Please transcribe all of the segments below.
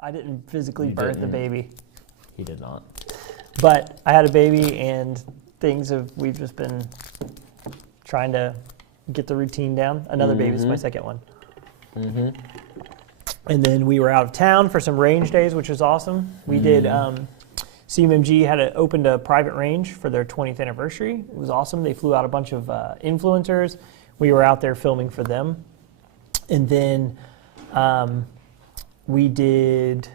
I didn't physically birth the baby. He did not. But I had a baby, and we've just been trying to get the routine down. Another baby's my second one. And then we were out of town for some range days, which was awesome. We did, CMMG opened a private range for their 20th anniversary. It was awesome. They flew out a bunch of influencers. We were out there filming for them. And then we did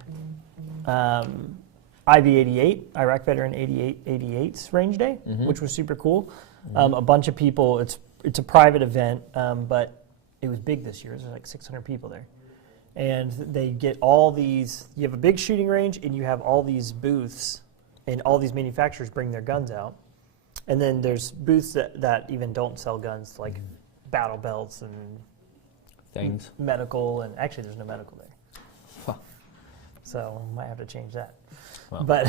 IV-88, Iraq Veteran 88's range day, which was super cool. A bunch of people, it's a private event, but it was big this year. There's like 600 people there. And they get all these, you have a big shooting range and you have all these booths and all these manufacturers bring their guns out. And then there's booths that even don't sell guns, like battle belts and things. Medical, and actually there's no medical there. So might have to change that. Wow. But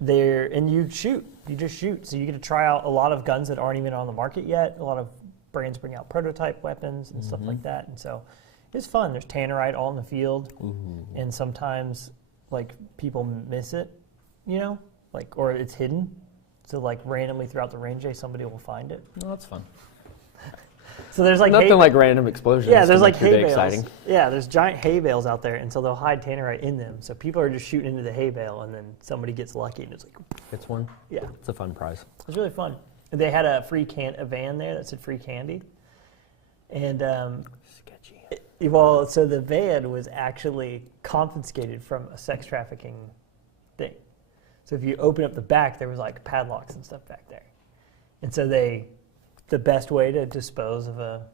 you just shoot. So you get to try out a lot of guns that aren't even on the market yet. A lot of brands bring out prototype weapons and stuff like that. And so it's fun. There's tannerite all in the field. And sometimes like people miss it, or it's hidden. So like randomly throughout the range day, somebody will find it. Oh, that's fun. So there's like nothing like random explosions. Yeah, there's like hay bales. Exciting. Yeah, there's giant hay bales out there, and so they'll hide tannerite in them. So people are just shooting into the hay bale, and then somebody gets lucky, and it's like, it's one. Yeah, it's a fun prize. It's really fun. And they had a van there that said free candy, and sketchy. So the van was actually confiscated from a sex trafficking thing. So if you open up the back, there was like padlocks and stuff back there, and so the best way to dispose of a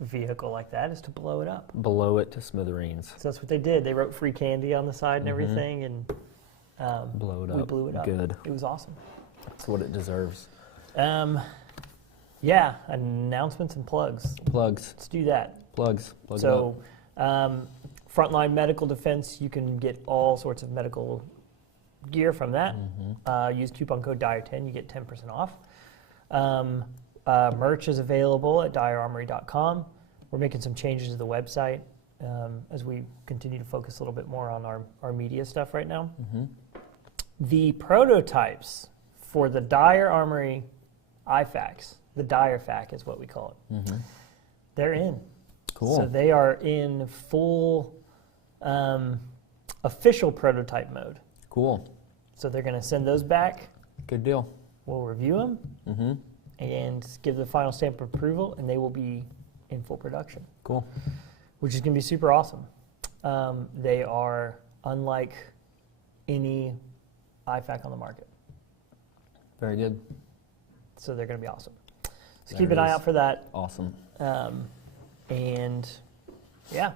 vehicle like that is to blow it up. Blow it to smithereens. So that's what they did. They wrote free candy on the side and everything, and blow it up. We blew it up. Good. It was awesome. That's what it deserves. Yeah, announcements and plugs. Plugs. Let's do that. Plugs. Plug so, Frontline Medical Defense, you can get all sorts of medical gear from that. Use coupon code DIRE10, you get 10% off. Merch is available at direarmory.com. We're making some changes to the website as we continue to focus a little bit more on our media stuff right now. The prototypes for the Dire Armory IFACs, the Dire FAC is what we call it, they're in. Cool. So they are in full official prototype mode. Cool. So they're going to send those back. Good deal. We'll review them. And give the final stamp of approval, and they will be in full production. Cool. Which is going to be super awesome. They are unlike any IFAC on the market. Very good. So they're going to be awesome. So keep an eye out for that. Awesome. And yeah,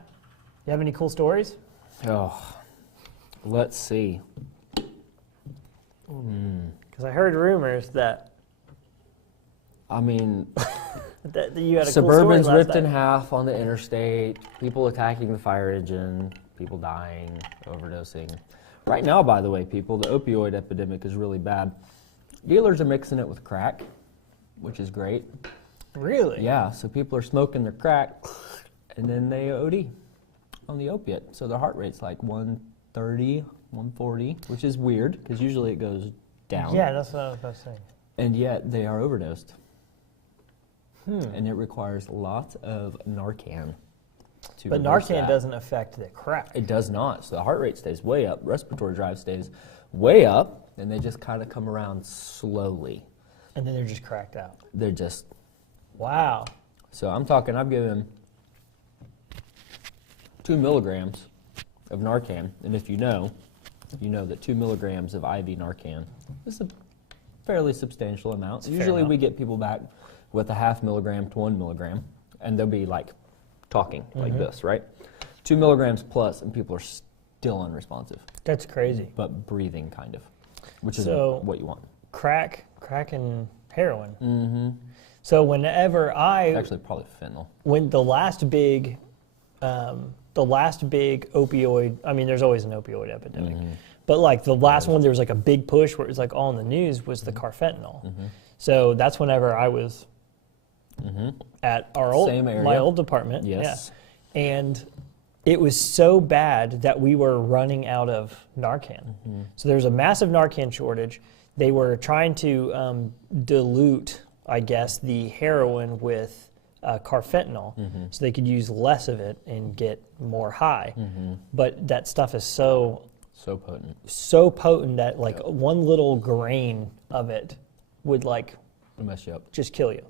you have any cool stories? Oh, let's see. Because I heard rumors that that you had a Suburban's cool story ripped in half on the interstate, people attacking the fire engine, people dying, overdosing. Right now, by the way, people, the opioid epidemic is really bad. Dealers are mixing it with crack, which is great. Really? Yeah, so people are smoking their crack, and then they OD on the opiate. So their heart rate's like 130, 140, which is weird, because usually it goes down. Yeah, that's what I was about to say. And yet they are overdosed. And it requires lots of Narcan. But Narcan doesn't affect the crack. It does not. So the heart rate stays way up, respiratory drive stays way up, and they just kind of come around slowly. And then they're just cracked out. They're just... Wow. So I've given 2 milligrams of Narcan, and if you know that 2 milligrams of IV Narcan is a fairly substantial amount. Usually we get people back with a 0.5 milligram to 1 milligram, and they'll be like talking like this, right? 2 milligrams plus, and people are still unresponsive. That's crazy. But breathing, kind of, which is what you want. Crack and heroin. So whenever actually probably fentanyl. When the last big opioid, I mean, there's always an opioid epidemic, but like the last one, there was like a big push where it was like all in the news was the carfentanil. So that's whenever I was at our my old department. Yes. Yeah. And it was so bad that we were running out of Narcan. So there was a massive Narcan shortage. They were trying to dilute, I guess, the heroin with carfentanil, so they could use less of it and get more high. But that stuff is so potent that like one little grain of it would like mess you up, just kill you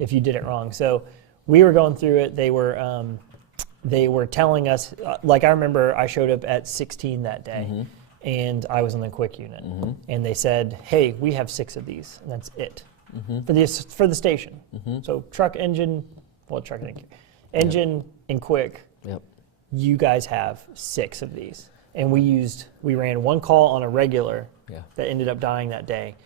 if you did it wrong. So we were going through it. They were telling us, like I remember I showed up at 16 that day, and I was in the quick unit, and they said, "Hey, we have 6 of these, and that's it for the station." So truck, engine, and quick. You guys have 6 of these, and we ran one call on a regular that ended up dying that day,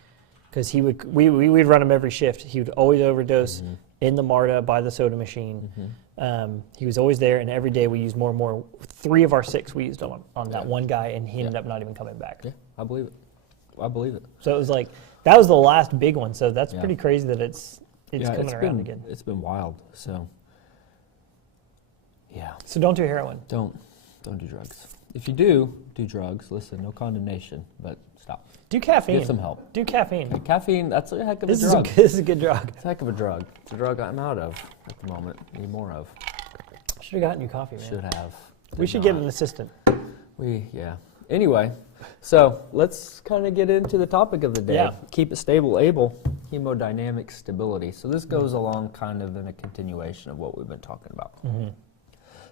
because we would run him every shift. He would always overdose in the MARTA by the soda machine. He was always there, and every day we used more and more. 3 of our 6 we used on that one guy, and he ended up not even coming back. Yeah, I believe it. So it was like, that was the last big one. So that's pretty crazy that it's coming around again. It's been wild. So yeah. So don't do heroin. Don't do drugs. If you do drugs, listen, no condemnation, but stop. Do caffeine. Get some help. Do caffeine. Caffeine, that's a heck of a drug. This is a good drug. It's a heck of a drug. It's a drug I'm out of at the moment. Need more of. Should have gotten you coffee, man. Should have. We should get an assistant. Anyway, so let's kind of get into the topic of the day. Yeah. Keep it stable, able, hemodynamic stability. So this goes along kind of in a continuation of what we've been talking about.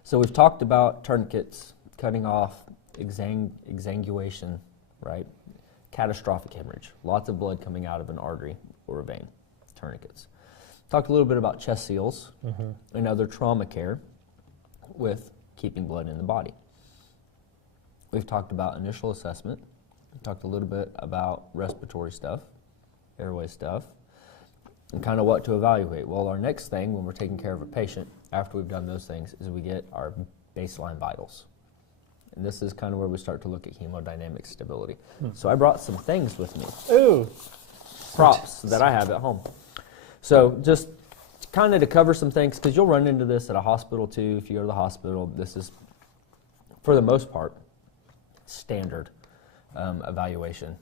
So we've talked about tourniquets, cutting off, exsanguation, right? Catastrophic hemorrhage, lots of blood coming out of an artery or a vein, tourniquets. Talked a little bit about chest seals and other trauma care with keeping blood in the body. We've talked about initial assessment. We talked a little bit about respiratory stuff, airway stuff, and kind of what to evaluate. Well, our next thing when we're taking care of a patient, after we've done those things, is we get our baseline vitals. And this is kind of where we start to look at hemodynamic stability. So I brought some things with me. Ooh. Props that I have at home. So just kind of to cover some things, because you'll run into this at a hospital too. If you go to the hospital, this is, for the most part, standard evaluation.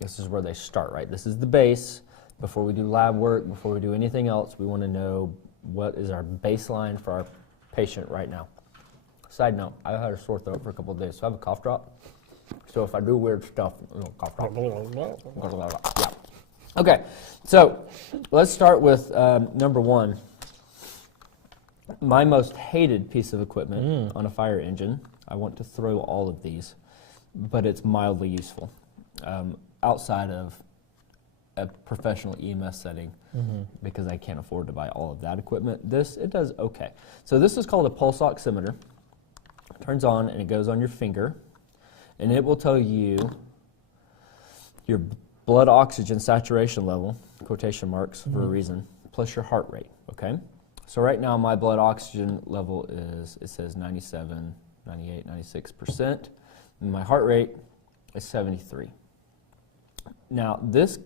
This is where they start, right? This is the base. Before we do lab work, before we do anything else, we want to know what is our baseline for our patient right now. Side note, I had a sore throat for a couple of days, so I have a cough drop. So if I do weird stuff, cough drop. Yeah. Okay, so let's start with number 1. My most hated piece of equipment on a fire engine. I want to throw all of these, but it's mildly useful outside of a professional EMS setting because I can't afford to buy all of that equipment. It does okay. So this is called a pulse oximeter. It turns on and it goes on your finger, and it will tell you your blood oxygen saturation level, quotation marks for a reason, plus your heart rate, okay? So right now my blood oxygen level is, it says 97, 98, 96%, and my heart rate is 73. Now this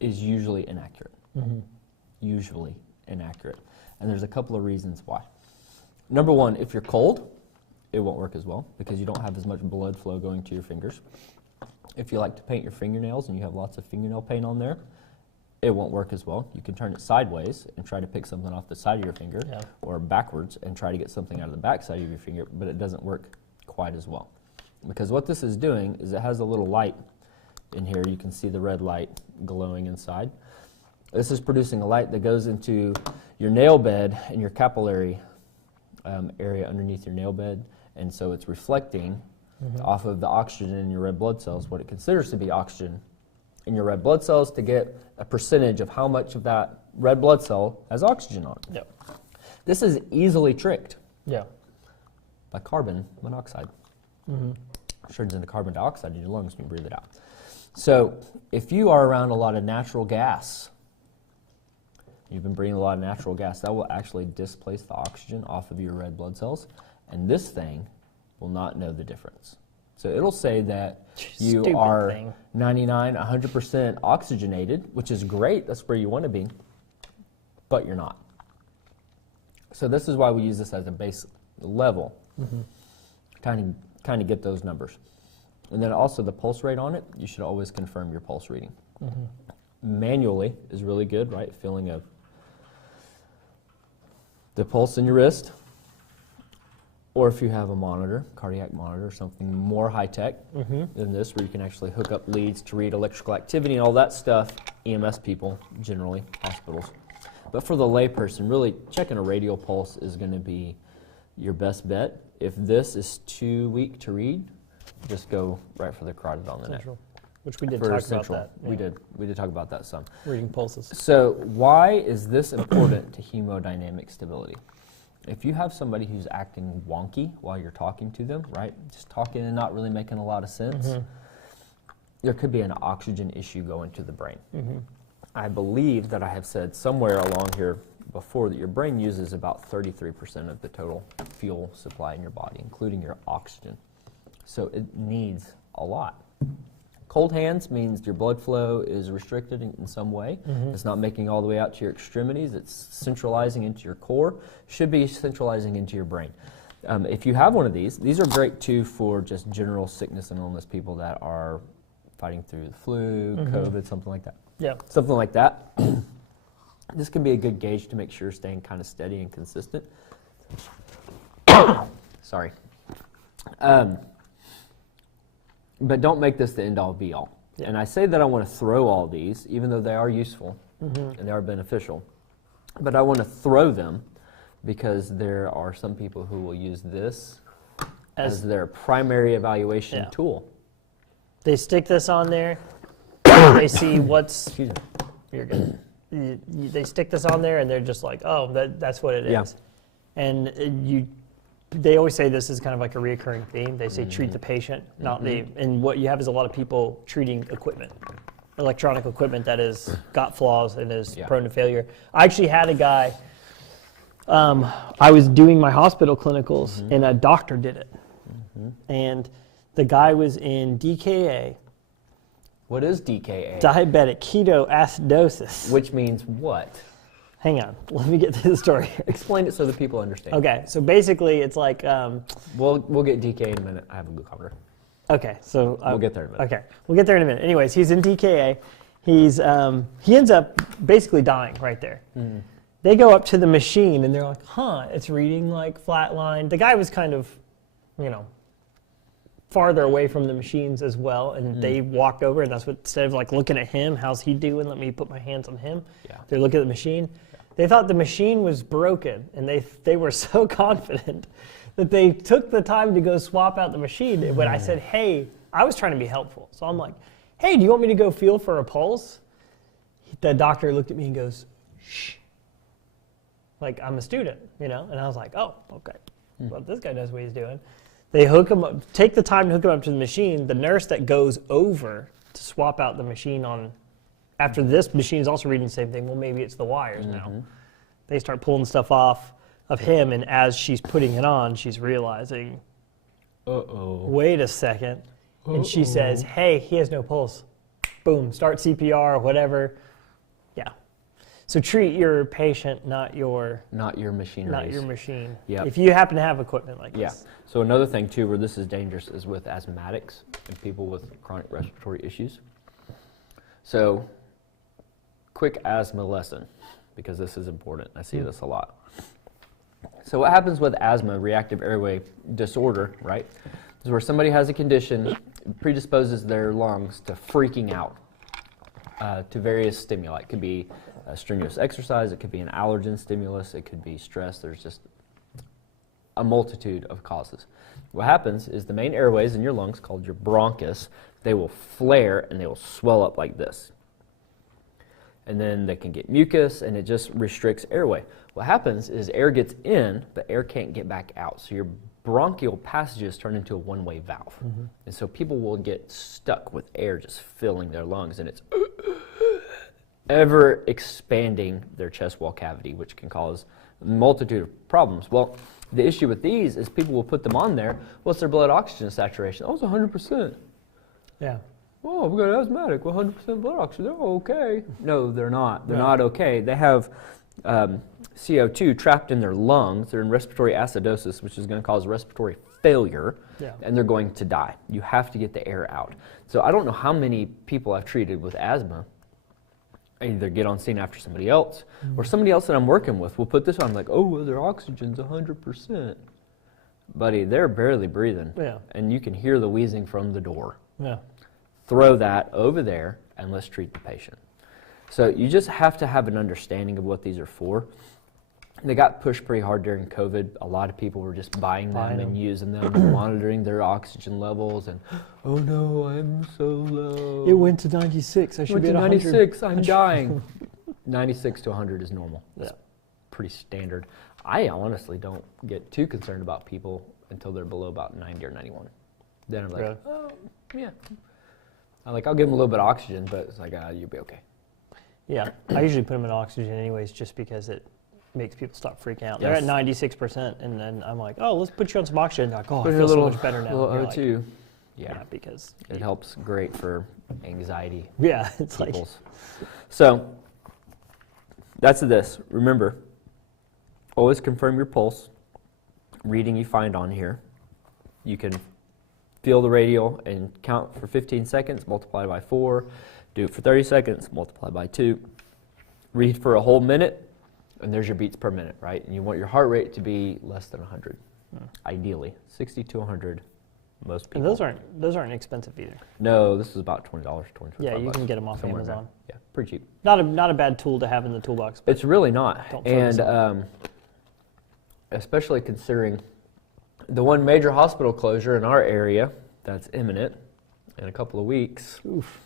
is usually inaccurate, usually inaccurate, and there's a couple of reasons why. Number 1, if you're cold, it won't work as well because you don't have as much blood flow going to your fingers. If you like to paint your fingernails and you have lots of fingernail paint on there, it won't work as well. You can turn it sideways and try to pick something off the side of your finger, or backwards and try to get something out of the back side of your finger, but it doesn't work quite as well. Because what this is doing is it has a little light in here. You can see the red light glowing inside. This is producing a light that goes into your nail bed and your capillary area underneath your nail bed, and so it's reflecting off of the oxygen in your red blood cells, what it considers to be oxygen in your red blood cells, to get a percentage of how much of that red blood cell has oxygen on it. This is easily tricked by carbon monoxide. Turns into carbon dioxide in your lungs when you breathe it out. So if you are around a lot of natural gas, you've been breathing a lot of natural gas, that will actually displace the oxygen off of your red blood cells, and this thing will not know the difference. So it'll say that you are 99, 100% oxygenated, which is great, that's where you want to be, but you're not. So this is why we use this as a level, kind of get those numbers. And then also the pulse rate on it, you should always confirm your pulse reading. Manually is really good, right? Feeling the pulse in your wrist. Or if you have a monitor, cardiac monitor, something more high-tech than this, where you can actually hook up leads to read electrical activity and all that stuff, EMS people, generally, hospitals. But for the layperson, really checking a radial pulse is going to be your best bet. If this is too weak to read, just go right for the carotid on the neck. Which we did For talk central. about that. Yeah. We did talk about that some. Reading pulses. So why is this important to hemodynamic stability? If you have somebody who's acting wonky while you're talking to them, right, just talking and not really making a lot of sense, there could be an oxygen issue going to the brain. I believe that I have said somewhere along here before that your brain uses about 33% of the total fuel supply in your body, including your oxygen. So it needs a lot. Cold hands means your blood flow is restricted in some way. It's not making all the way out to your extremities. It's centralizing into your core. Should be centralizing into your brain. If you have one of these are great too for just general sickness and illness, people that are fighting through the flu, COVID, something like that. Yeah. Something like that. This can be a good gauge to make sure you're staying kind of steady and consistent. Sorry. But don't make this the end-all be-all. Yeah. And I say that I want to throw all these, even though they are useful and they are beneficial. But I want to throw them because there are some people who will use this as their primary evaluation tool. They stick this on there. They see what's... Excuse me. You're good. They stick this on there, and they're just like, oh, that's what it is. And they always say this is kind of like a reoccurring theme. They say treat the patient, not the... And what you have is a lot of people treating equipment, electronic equipment that has got flaws and is prone to failure. I actually had a guy, I was doing my hospital clinicals, and a doctor did it. And the guy was in DKA. What is DKA? Diabetic ketoacidosis. Which means what? Hang on, let me get to the story here. Explain it so that people understand. Okay, so basically it's like... We'll get DKA in a minute. I have a glucometer. Okay, so... we'll get there in a minute. Okay, we'll get there in a minute. Anyways, he's in DKA. He ends up basically dying right there. They go up to the machine and they're like, it's reading like flatline. The guy was kind of, farther away from the machines as well, and they walked over, and that's what, instead of like looking at him, how's he doing, let me put my hands on him, they're looking at the machine. They thought the machine was broken, and they were so confident that they took the time to go swap out the machine. And when I said, hey, I was trying to be helpful, so I'm like, hey, do you want me to go feel for a pulse? The doctor looked at me and goes, shh, like I'm a student, and I was like, oh, okay, well, this guy knows what he's doing. They hook him up, take the time to hook him up to the machine. The nurse that goes over to swap out the machine after this machine is also reading the same thing, well, maybe it's the wires now. They start pulling stuff off of him, and as she's putting it on, she's realizing, wait a second. And she says, hey, he has no pulse. Boom, start CPR or whatever. Yeah. So treat your patient, not your machine. Not your machine. Yep. If you happen to have equipment like this. Yeah. So another thing too, where this is dangerous, is with asthmatics and people with chronic respiratory issues. So, quick asthma lesson, because this is important. I see this a lot. So what happens with asthma, reactive airway disorder, right, is where somebody has a condition, predisposes their lungs to freaking out to various stimuli. It could be strenuous exercise, it could be an allergen stimulus, it could be stress. There's just a multitude of causes. What happens is the main airways in your lungs, called your bronchus, they will flare and they will swell up like this. And then they can get mucus, and it just restricts airway. What happens is air gets in, but air can't get back out. So your bronchial passages turn into a one-way valve. And so people will get stuck with air just filling their lungs, and it's ever expanding their chest wall cavity, which can cause a multitude of problems. Well, the issue with these is people will put them on there. What's their blood oxygen saturation? Oh, it's 100%. Yeah. Oh, we got asthmatic, 100% blood oxygen. They're okay. No, they're not. They're not okay. They have CO2 trapped in their lungs. They're in respiratory acidosis, which is going to cause respiratory failure, and they're going to die. You have to get the air out. So I don't know how many people I've treated with asthma. I either get on scene after somebody else, or somebody else that I'm working with will put this on, like, oh, well, their oxygen's 100%. Buddy, they're barely breathing, and you can hear the wheezing from the door. Throw that over there, and let's treat the patient. So you just have to have an understanding of what these are for. They got pushed pretty hard during COVID. A lot of people were just buying them and using them and monitoring their oxygen levels. And, oh no, I'm so low. It went to 96. I should be at 96. I'm dying. 96 to 100 is normal. That's pretty standard. I honestly don't get too concerned about people until they're below about 90 or 91. Then I'm like, oh, yeah. I'll give them a little bit of oxygen, but it's like, you'll be okay. Yeah, I usually put them in oxygen anyways, just because it makes people stop freaking out. They're at 96%, and then I'm like, oh, let's put you on some oxygen. Like, oh, I feel so much better now. Little O2. Like, yeah, because it helps great for anxiety. Yeah, it's people's. So that's this. Remember, always confirm your pulse. Reading you find on here. You can feel the radial and count for 15 seconds, multiply by 4. Do it for 30 seconds, multiply by 2. Read for a whole minute, and there's your beats per minute, right? And you want your heart rate to be less than 100, ideally. 60 to 100, most people. And those aren't expensive either. No, this is about $20, $25. Yeah, you can get them off Amazon. Yeah, pretty cheap. Not a bad tool to have in the toolbox. It's really not. And especially considering the one major hospital closure in our area that's imminent in a couple of weeks. Oof.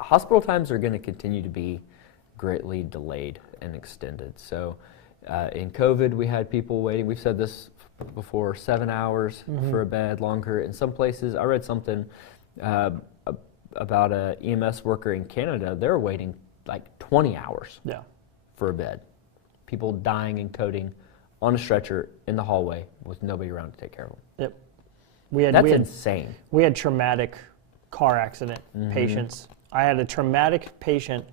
Hospital times are going to continue to be greatly delayed and extended. So in COVID, we had people waiting. We've said this before, 7 hours for a bed, longer. In some places, I read something about a EMS worker in Canada. They're waiting like 20 hours for a bed. People dying and coding on a stretcher in the hallway with nobody around to take care of them. Yep. That's insane. We had traumatic car accident patients. I had a traumatic patient,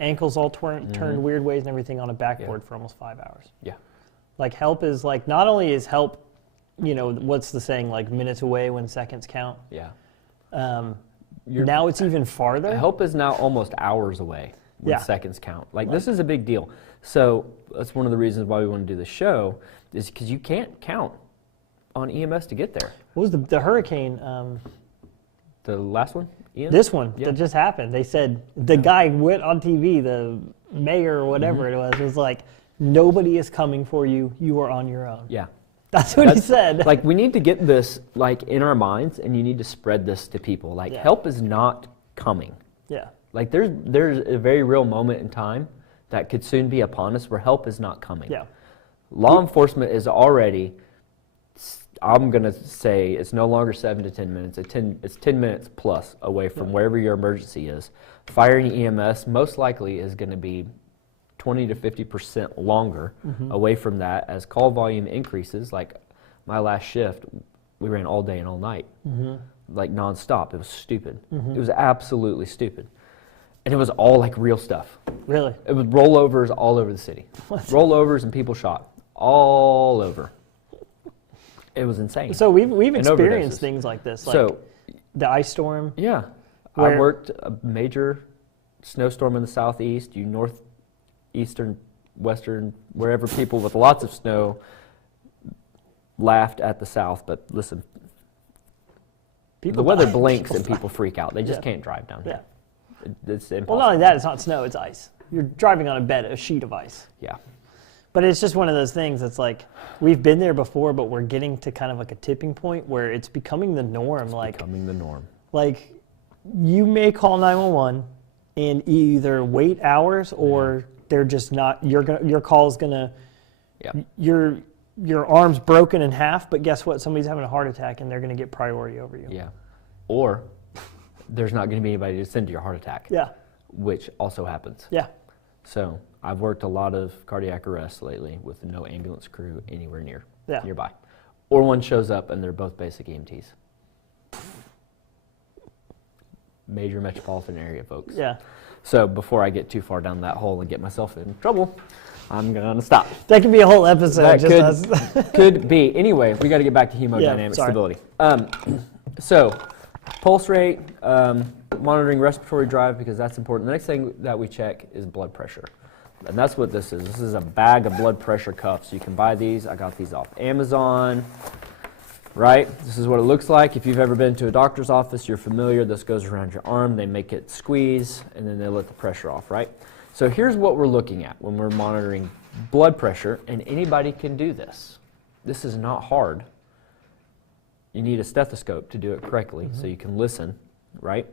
ankles all turned weird ways and everything on a backboard for almost 5 hours. Yeah. Like help is like, not only is help, what's the saying, like minutes away when seconds count? Yeah. Now it's even farther. Help is now almost hours away when seconds count. Like this is a big deal. So that's one of the reasons why we want to do the show, is because you can't count on EMS to get there. What was the hurricane? The last one? Ian? This one that just happened. They said the guy went on TV, the mayor or whatever it was like, nobody is coming for you. You are on your own. Yeah. That's what he said. Like, we need to get this in our minds, and you need to spread this to people. Like, help is not coming. Yeah. Like, there's a very real moment in time that could soon be upon us where help is not coming. Yeah. Law enforcement is already, I'm going to say, it's no longer 7 to 10 minutes. It's 10 minutes plus away from wherever your emergency is. Firing EMS most likely is going to be 20 to 50% longer away from that as call volume increases. Like my last shift, we ran all day and all night, like nonstop. It was stupid. It was absolutely stupid. And it was all like real stuff. Really? It was rollovers all over the city. Rollovers and people shot all over. It was insane. So we've experienced things like this, like the ice storm. Yeah. I worked a major snowstorm in the southeast, northeastern, western, wherever people with lots of snow laughed at the south. But listen, the weather blinks and people freak out. They just can't drive down here. It's impossible. Well, not only that, it's not snow, it's ice. You're driving on a sheet of ice. Yeah. But it's just one of those things that's like, we've been there before, but we're getting to kind of like a tipping point where it's becoming the norm. Becoming the norm. Like, you may call 911 and either wait hours or they're just not, your call is going to, your arm's broken in half, but guess what? Somebody's having a heart attack and they're going to get priority over you. Yeah. Or there's not going to be anybody to send to your heart attack. Yeah. Which also happens. Yeah. So I've worked a lot of cardiac arrests lately with no ambulance crew anywhere nearby. Or one shows up and they're both basic EMTs. Major metropolitan area folks. Yeah. So before I get too far down that hole and get myself in trouble, I'm going to stop. That could be a whole episode. That just could be. Anyway, we got to get back to hemodynamic stability. So pulse rate, monitoring respiratory drive, because that's important. The next thing that we check is blood pressure. And that's what this is. This is a bag of blood pressure cuffs. You can buy these. I got these off Amazon. Right? This is what it looks like. If you've ever been to a doctor's office, you're familiar. This goes around your arm. They make it squeeze, and then they let the pressure off, right? So here's what we're looking at when we're monitoring blood pressure, and anybody can do this. This is not hard. You need a stethoscope to do it correctly so you can listen, right?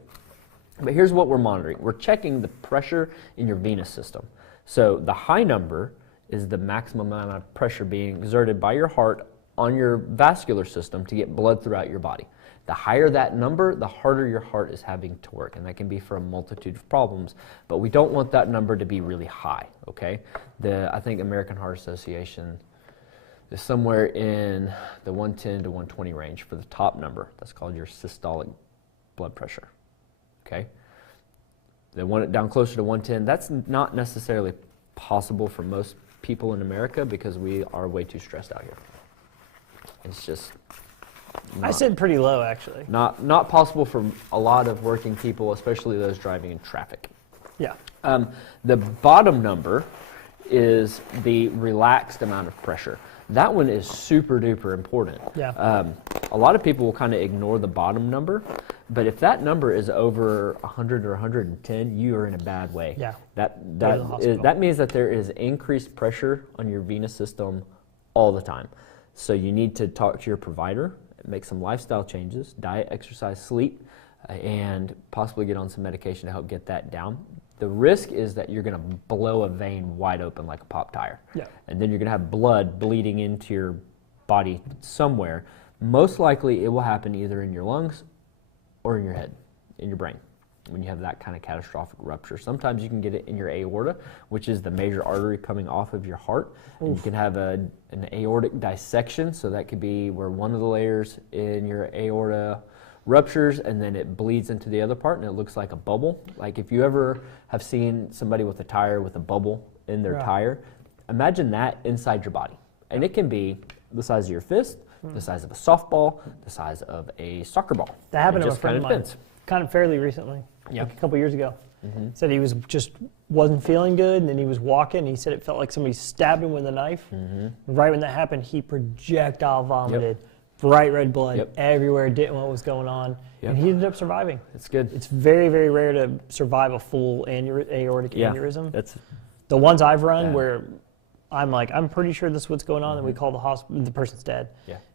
But here's what we're monitoring. We're checking the pressure in your venous system. So the high number is the maximum amount of pressure being exerted by your heart on your vascular system to get blood throughout your body. The higher that number, the harder your heart is having to work, and that can be for a multitude of problems, but we don't want that number to be really high, okay? I think American Heart Association is somewhere in the 110 to 120 range for the top number. That's called your systolic blood pressure, okay? They want it down closer to 110. That's not necessarily possible for most people in America because we are way too stressed out here. It's just I said pretty low, actually. Not possible for a lot of working people, especially those driving in traffic. Yeah. The bottom number is the relaxed amount of pressure. That one is super duper important. Yeah. A lot of people will kind of ignore the bottom number, but if that number is over 100 or 110, you are in a bad way. Yeah. That means that there is increased pressure on your venous system all the time. So you need to talk to your provider, make some lifestyle changes, diet, exercise, sleep, and possibly get on some medication to help get that down. The risk is that you're going to blow a vein wide open like a pop tire. Yeah. And then you're going to have blood bleeding into your body somewhere. Most likely it will happen either in your lungs or in your head, in your brain, when you have that kind of catastrophic rupture. Sometimes you can get it in your aorta, which is the major artery coming off of your heart. And you can have an aortic dissection, so that could be where one of the layers in your aorta ruptures and then it bleeds into the other part and it looks like a bubble. Like if you ever have seen somebody with a tire with a bubble in their tire, imagine that inside your body. And it can be the size of your fist, the size of a softball, the size of a soccer ball. That happened to a friend of mine kind of fairly recently, like a couple years ago. Said he wasn't feeling good, and then he was walking, and he said it felt like somebody stabbed him with a knife. Right when that happened, he projectile vomited. Bright red blood everywhere, didn't know what was going on, and he ended up surviving. It's good. It's very, very rare to survive a full aortic aneurysm. That's the ones I've run where I'm like, I'm pretty sure this is what's going on, and we call the hospital, the person's dead.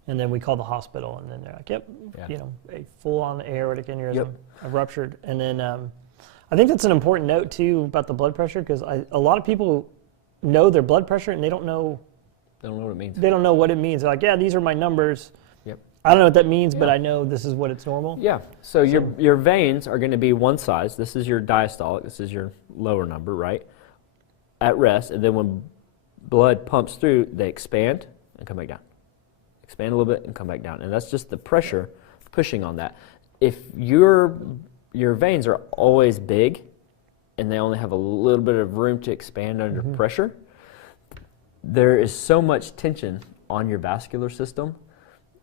And then we call the hospital, and then they're like, a full-on aortic aneurysm, ruptured. And then I think that's an important note, too, about the blood pressure, because a lot of people know their blood pressure, and they don't know what it means. They don't know what it means. They're like, yeah, these are my numbers. I don't know what that means, but I know this is what it's normal. So your veins are going to be one size. This is your diastolic. This is your lower number, right? At rest, and then when blood pumps through, they expand and come back down. Expand a little bit and come back down. And that's just the pressure pushing on that. If your veins are always big and they only have a little bit of room to expand under pressure, there is so much tension on your vascular system,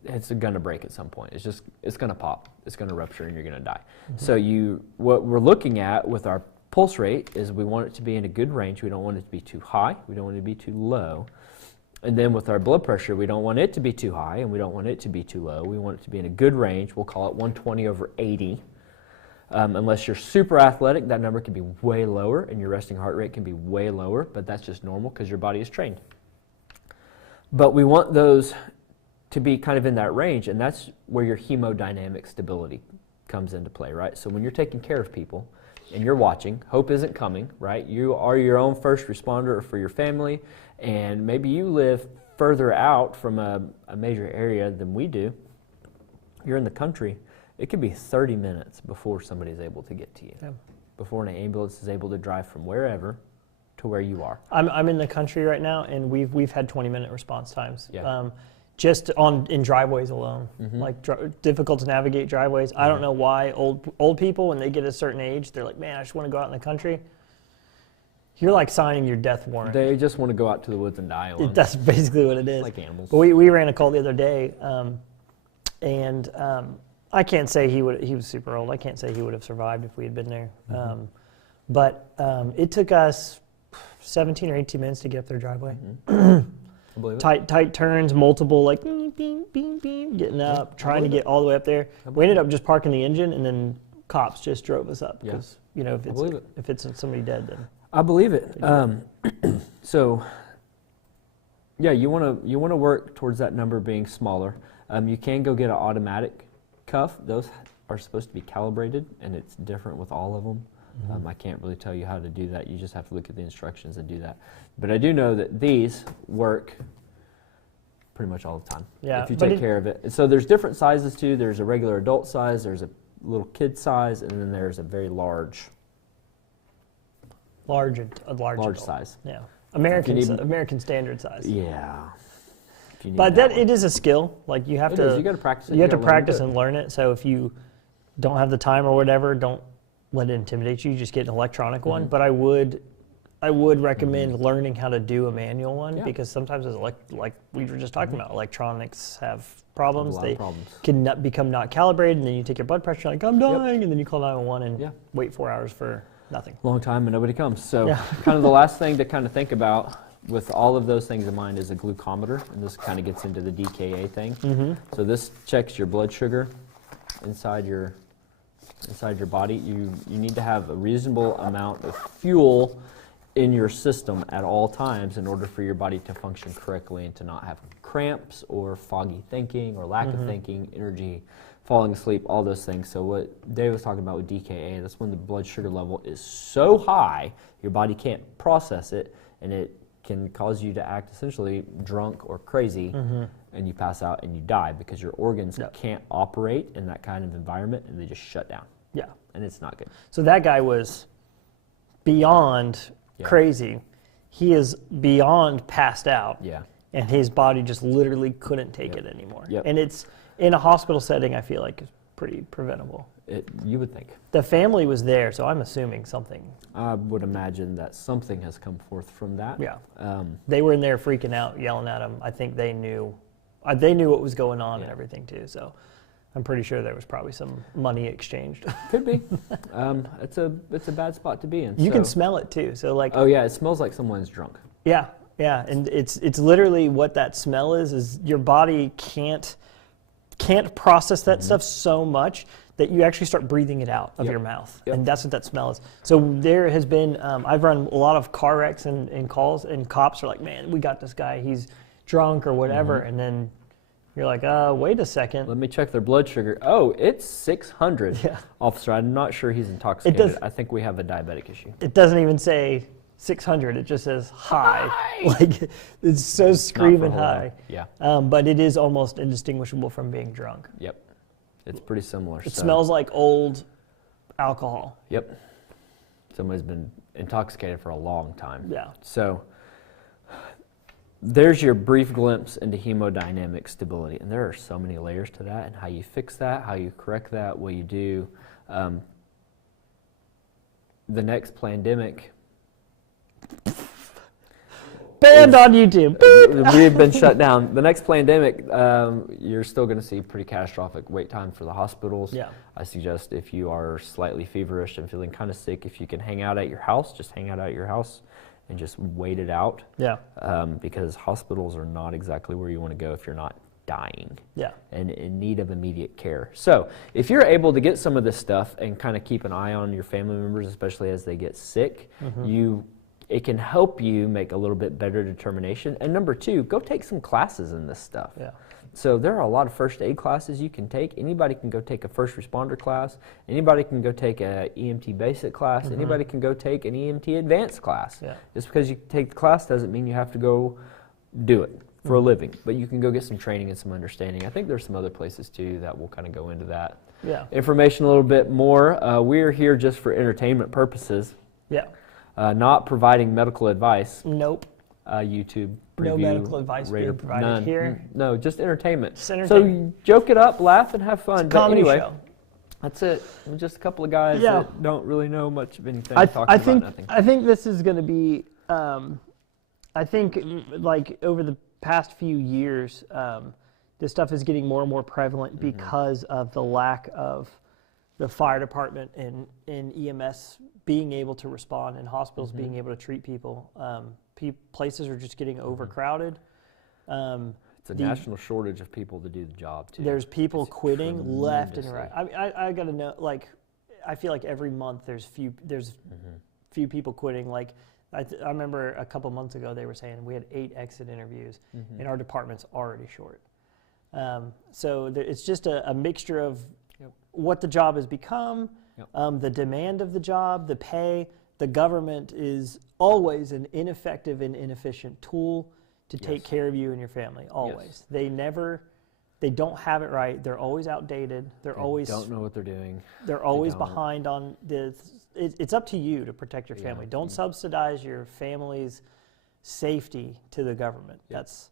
it's going to break at some point. It's going to pop. It's going to rupture and you're going to die. So what we're looking at with our pulse rate is we want it to be in a good range. We don't want it to be too high. We don't want it to be too low. And then with our blood pressure, we don't want it to be too high and we don't want it to be too low. We want it to be in a good range. We'll call it 120/80. Unless you're super athletic, that number can be way lower and your resting heart rate can be way lower, but that's just normal because your body is trained. But we want those to be kind of in that range, and that's where your hemodynamic stability comes into play, right? So when you're taking care of people and you're watching, hope isn't coming, right? You are your own first responder for your family, and maybe you live further out from a major area than we do. You're in the country. It could be 30 minutes before somebody's able to get to you, before an ambulance is able to drive from wherever to where you are. I'm in the country right now, and we've had 20-minute response times. just in driveways alone, like difficult to navigate driveways. I don't know why old people, when they get a certain age, they're like, man, I just want to go out in the country. You're like signing your death warrant. They just want to go out to the woods and die alone. That's basically what it is. Like animals. But we ran a call the other day, and I can't say he was super old. I can't say he would have survived if we had been there. But it took us 17 or 18 minutes to get up their driveway. I believe it. Tight turns, multiple like beep, beep, beep, beep, getting up, trying to get all the way up there. We ended up just parking the engine, and then cops just drove us up because if it's somebody dead, then I believe it. So yeah, you want to work towards that number being smaller. You can go get an automatic cuff. Those are supposed to be calibrated, and it's different with all of them. I can't really tell you how to do that. You just have to look at the instructions and do that. But I do know that these work pretty much all the time if you take care of it. And so there's different sizes too. There's a regular adult size, there's a little kid size, and then there's a very large adult size. Yeah, American standard size. Yeah. But it is a skill. Like you have to. You got to practice it. You have to practice and learn it. So if you don't have the time or whatever, don't let it intimidate you. You just get an electronic one. But I would recommend learning how to do a manual one because sometimes it's like we were just talking about, electronics have problems. They can become not calibrated, and then you take your blood pressure, like I'm dying, and then you call 911 and wait 4 hours for nothing. Long time and nobody comes. So kind of the last thing to kind of think about with all of those things in mind is a glucometer, and this kind of gets into the DKA thing. So this checks your blood sugar inside your body. You need to have a reasonable amount of fuel in your system at all times in order for your body to function correctly and to not have cramps or foggy thinking or lack of thinking, energy, falling asleep, all those things. So what Dave was talking about with DKA, that's when the blood sugar level is so high, your body can't process it, and it can cause you to act essentially drunk or crazy, and you pass out and you die because your organs can't operate in that kind of environment, and they just shut down. Yeah. And it's not good. So that guy was beyond crazy. He is beyond passed out. Yeah. And his body just literally couldn't take it anymore. Yep. And it's in a hospital setting, I feel like it's pretty preventable. You would think. The family was there, so I'm assuming something. I would imagine that something has come forth from that. Yeah. They were in there freaking out, yelling at him. I think they knew what was going on and everything too. So I'm pretty sure there was probably some money exchanged. Could be. It's a bad spot to be in. You can smell it too. So like. Oh yeah, it smells like someone's drunk. Yeah, yeah, and it's literally what that smell is your body can't process that stuff so much that you actually start breathing it out of your mouth, and that's what that smell is. So there has been, I've run a lot of car wrecks and calls, and cops are like, man, we got this guy, he's drunk or whatever, and then you're like, wait a second. Let me check their blood sugar. Oh, it's 600. Yeah. Officer, I'm not sure he's intoxicated. I think we have a diabetic issue. It doesn't even say 600. It just says high. Like, it's so screaming high. Yeah. But it is almost indistinguishable from being drunk. Yep. It's pretty similar. It smells like old alcohol. Yep. Somebody's been intoxicated for a long time. Yeah. So there's your brief glimpse into hemodynamic stability. And there are so many layers to that, and how you fix that, how you correct that, what you do. The next pandemic. Banned on YouTube. We've been shut down. The next pandemic, you're still going to see pretty catastrophic wait time for the hospitals. Yeah. I suggest if you are slightly feverish and feeling kind of sick, if you can hang out at your house, just hang out at your house and just wait it out. Yeah. Because hospitals are not exactly where you want to go if you're not dying. Yeah. And in need of immediate care. So if you're able to get some of this stuff and kind of keep an eye on your family members, especially as they get sick, it can help you make a little bit better determination. And number two, go take some classes in this stuff. Yeah. So there are a lot of first aid classes you can take. Anybody can go take a first responder class. Anybody can go take a EMT basic class. Anybody can go take an EMT advanced class. Yeah. Just because you take the class doesn't mean you have to go do it for a living. But you can go get some training and some understanding. I think there's some other places too that will kind of go into that. Yeah. Information a little bit more. We're here just for entertainment purposes. Yeah. Not providing medical advice. Nope. YouTube preview. No medical advice being provided here. No, just entertainment. Just entertainment. So joke it up, laugh, and have fun. It's a comedy anyway, show. that's it. We're just a couple of guys that don't really know much of anything. I about nothing. I think this is going to be. I think like over the past few years, this stuff is getting more and more prevalent because of the lack of the fire department and EMS being able to respond and hospitals being able to treat people. Places are just getting overcrowded. It's a national shortage of people to do the job too. There's people quitting left and right. I got to know, like, I feel like every month there's few people quitting. Like, I remember a couple months ago they were saying we had 8 exit interviews and our department's already short. So it's just a mixture of what the job has become, the demand of the job, the pay. The government is always an ineffective and inefficient tool to take care of you and your family, always. Yes. They don't have it right. They're always outdated. They always don't know what they're doing. They're always behind on it's up to you to protect your family. Don't subsidize your family's safety to the government. That's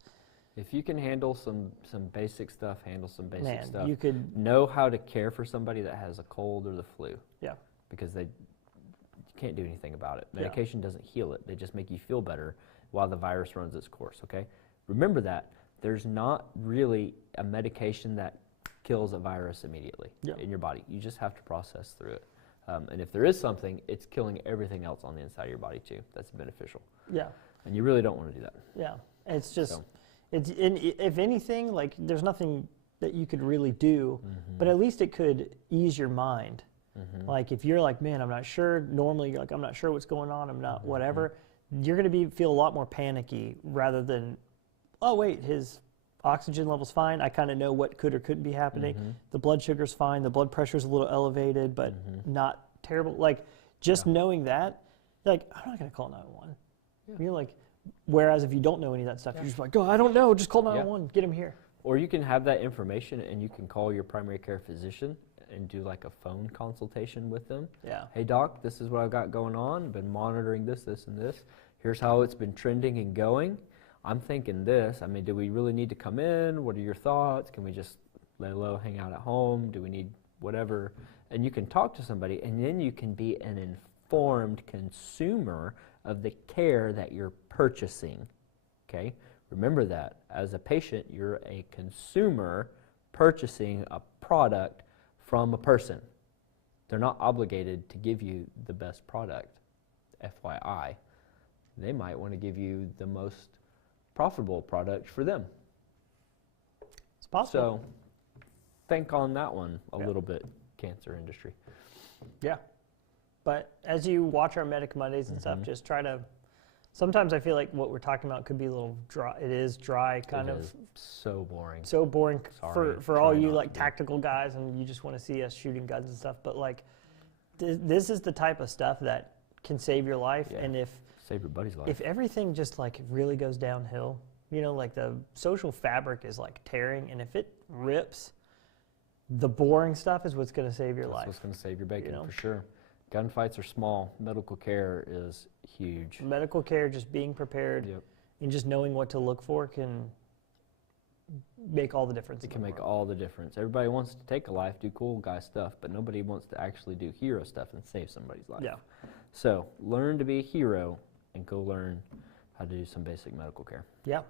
if you can handle some basic stuff, handle some basic stuff. You could know how to care for somebody that has a cold or the flu. Yeah. Because you can't do anything about it. Medication doesn't heal it. They just make you feel better while the virus runs its course, okay? Remember that. There's not really a medication that kills a virus immediately in your body. You just have to process through it. And if there is something, it's killing everything else on the inside of your body too. That's beneficial. Yeah. And you really don't want to do that. Yeah. It's just, if anything, like there's nothing that you could really do, but at least it could ease your mind. Like if you're like, man, I'm not sure, normally you're like, I'm not sure what's going on, I'm not whatever, you're going to feel a lot more panicky rather than, oh wait, his oxygen level's fine, I kind of know what could or couldn't be happening, the blood sugar's fine, the blood pressure's a little elevated, but not terrible. Like just knowing that, like, I'm not going to call 911. You're like, whereas if you don't know any of that stuff, you're just like, oh, I don't know, just call 911, get him here. Or you can have that information and you can call your primary care physician and do like a phone consultation with them. Yeah. Hey doc, this is what I've got going on. Been monitoring this, and this. Here's how it's been trending and going. I'm thinking this. I mean, do we really need to come in? What are your thoughts? Can we just lay low, hang out at home? Do we need whatever? And you can talk to somebody, and then you can be an informed consumer of the care that you're purchasing. Okay? Remember that. As a patient, you're a consumer purchasing a product from a person. They're not obligated to give you the best product, FYI. They might want to give you the most profitable product for them. It's possible. So think on that one a little bit, cancer industry. Yeah. But as you watch our Medic Mondays and stuff, just try to, sometimes I feel like what we're talking about could be a little dry. It is dry, kind of. So boring. So boring for all you like tactical guys and you just want to see us shooting guns and stuff. But like, this is the type of stuff that can save your life. Yeah. And save your buddy's life. If everything just like really goes downhill, you know, like the social fabric is like tearing, and if it rips, the boring stuff is what's going to save your life. That's what's going to save your bacon, for sure. Gunfights are small. Medical care is huge. Medical care, just being prepared and just knowing what to look for can make all the difference. It can make all the difference. Everybody wants to take a life, do cool guy stuff, but nobody wants to actually do hero stuff and save somebody's life. Yeah. So learn to be a hero and go learn how to do some basic medical care. Yeah.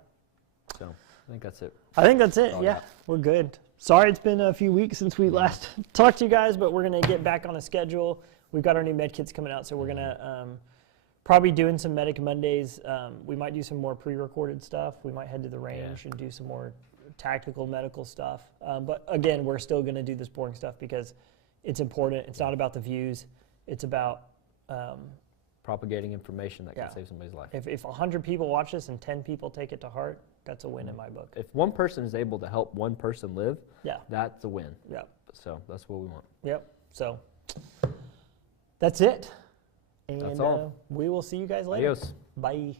So I think that's it. I think that's it. Yeah, we're good. Sorry it's been a few weeks since we last talked to you guys, but we're going to get back on a schedule. We've got our new med kits coming out, so we're going to probably doing some Medic Mondays. We might do some more pre-recorded stuff. We might head to the range and do some more tactical medical stuff. But again, we're still going to do this boring stuff because it's important. It's not about the views. It's about propagating information that can save somebody's life. If 100 people watch this and 10 people take it to heart, that's a win in my book. If one person is able to help one person live, that's a win. Yeah. So that's what we want. Yep. So that's it. And that's all. We will see you guys later. Adios. Bye.